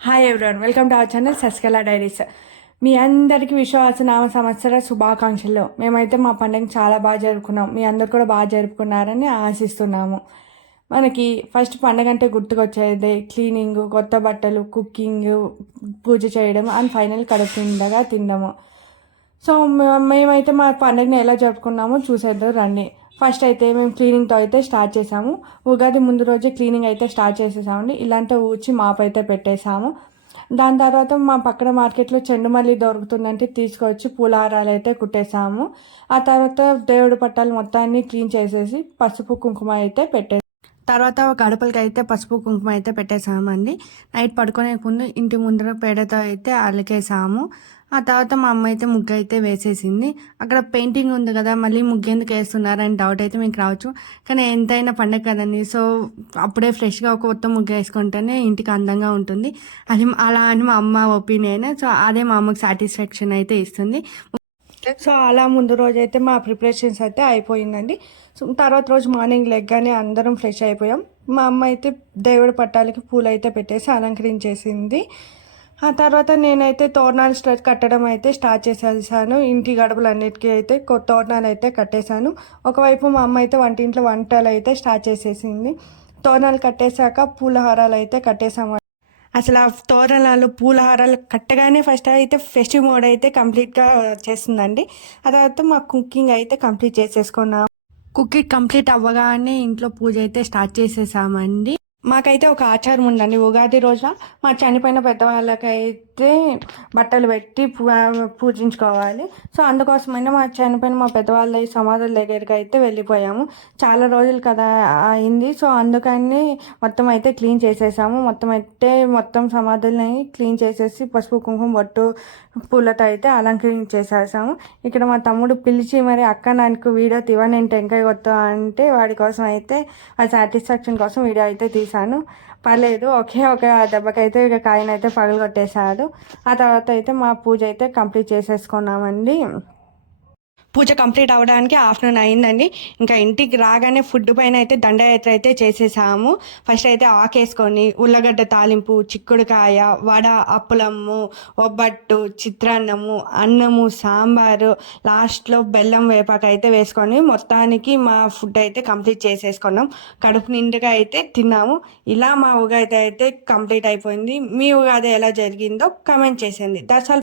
Hi everyone, welcome to our channel Sasikala diaries. మీ అందరికీ విశ్వాసనామ సంవత్సర శుభాకాంక్షలు. మేమైతే మా పండుగను చాలా బాగా జరుపుకున్నాం. మీ అందరు కూడా బాగా జరుపుకున్నారని ఆశిస్తున్నాము. మనకి ఫస్ట్ పండుగ అంటే గుర్తుకొచ్చేది క్లీనింగ్, కొత్త బట్టలు, కుకింగ్, పూజ చేయడం అండ్ ఫైనల్ కడుపు నిండగా తినడము. సో మేమైతే మా పండుగని ఎలా జరుపుకున్నామో చూసేద్దాం రండి. ఫస్ట్ అయితే మేము క్లీనింగ్తో అయితే స్టార్ట్ చేసాము. ఉగాది ముందు రోజే క్లీనింగ్ అయితే స్టార్ట్ చేసేసామండి. ఇలాంటి ఊడ్చి మాప్ అయితే పెట్టేసాము. దాని తర్వాత మా పక్కన మార్కెట్లో చెండుమల్లి దొరుకుతుందంటే తీసుకొచ్చి పూలహారాలు అయితే కుట్టేసాము. ఆ తర్వాత దేవుడి పట్టాలు మొత్తాన్ని క్లీన్ చేసేసి పసుపు కుంకుమ అయితే తర్వాత గడపలకి అయితే పసుపు కుంకుమ అయితే పెట్టేసామండి. నైట్ పడుకునే ముందు ఇంటి ముందర పేడతో అయితే అలికేసాము. ఆ తర్వాత మా అమ్మ అయితే ముగ్గు అయితే వేసేసింది. అక్కడ పెయింటింగ్ ఉంది కదా, మళ్ళీ ముగ్గు ఎందుకు వేస్తున్నారని డౌట్ అయితే మీకు రావచ్చు. కానీ ఎంతైనా పండగ కదండి, సో అప్పుడే ఫ్రెష్గా ఒక కొత్త ముగ్గు వేసుకుంటేనే ఇంటికి అందంగా ఉంటుంది. అది అలా అని మా అమ్మ ఒపీనియన్. సో అదే మా అమ్మకి సాటిస్ఫాక్షన్ అయితే ఇస్తుంది. సో అలా ముందు రోజు అయితే మా ప్రిపరేషన్స్ అయితే అయిపోయిందండి. సో తర్వాత రోజు మార్నింగ్ లెగ్గానే అందరం ఫ్రెష్ అయిపోయాం. మా అమ్మ అయితే దేవుడి పట్టాలకి పూలు అయితే పెట్టేసి అలంకరించేసింది. ఆ తర్వాత నేనైతే తోరణాలు కట్టడం అయితే స్టార్ట్ చేసేసాను. ఇంటి గడపలన్నిటికీ అయితే తోరణాలు అయితే కట్టేశాను. ఒకవైపు మా అమ్మ అయితే వంటింట్లో వంటలు అయితే స్టార్ట్ చేసేసింది. తోరణాలు కట్టేశాక పూలహారాలు అయితే కట్టేసాము. అసలు ఆ తోరణాలు పూలహారాలు కట్టగానే ఫస్ట్ అయితే ఫెస్టివ్ మోడ్ అయితే కంప్లీట్గా వచ్చేస్తుందండి. ఆ తర్వాత మా కుకింగ్ అయితే కంప్లీట్ చేసేసుకున్నాం. కుకింగ్ కంప్లీట్ అవ్వగానే ఇంట్లో పూజ అయితే స్టార్ట్ చేసేసామండి. మాకైతే ఒక ఆచారం ఉందండి. ఉగాది రోజున మా చనిపోయిన పెద్దవాళ్ళకైతే బట్టలు పెట్టి పూజించుకోవాలి. సో అందుకోసమైనా మా చనిపోయిన మా పెద్దవాళ్ళ సమాధుల దగ్గరికి అయితే వెళ్ళిపోయాము. చాలా రోజులు కదా అయింది. సో అందుకని మొత్తం అయితే క్లీన్ చేసేసాము. మొత్తం సమాధుల్ని క్లీన్ చేసేసి పసుపు కుంకుమ బొట్టు పూలతో అయితే అలంకరించేసేసాము. ఇక్కడ మా తమ్ముడు పిలిచి మరి అక్క నాకు వీడియో తీవా, నేను టెంకాయ కొత్తా అంటే వాడి కోసం అయితే ఆ సాటిస్ఫాక్షన్ కోసం వీడియో అయితే తీసాను. పర్లేదు, ఒక దెబ్బకైతే ఇక కాయనైతే పగలగొట్టేశాడు. ఆ తర్వాత అయితే మా పూజ అయితే కంప్లీట్ చేసేసుకున్నామండి. పూజ కంప్లీట్ అవ్వడానికి ఆఫ్టర్నూన్ అయిందండి. ఇంకా ఇంటికి రాగానే ఫుడ్ పైన అయితే దండయాత్ర అయితే చేసేసాము. ఫస్ట్ అయితే ఆకేసుకొని ఉల్లగడ్డ తాలింపు, చిక్కుడుకాయ, వడ, అప్పలము, ఒబ్బట్టు, చిత్రాన్నము, అన్నము, సాంబారు, లాస్ట్లో బెల్లం వేపాక అయితే వేసుకొని మొత్తానికి మా ఫుడ్ అయితే కంప్లీట్ చేసేసుకున్నాం. కడుపు నిండుగా అయితే తిన్నాము. ఇలా మా ఉగాది అయితే కంప్లీట్ అయిపోయింది. మీ ఉగాది ఎలా జరిగిందో కమెంట్ చేసేయండి. That's all.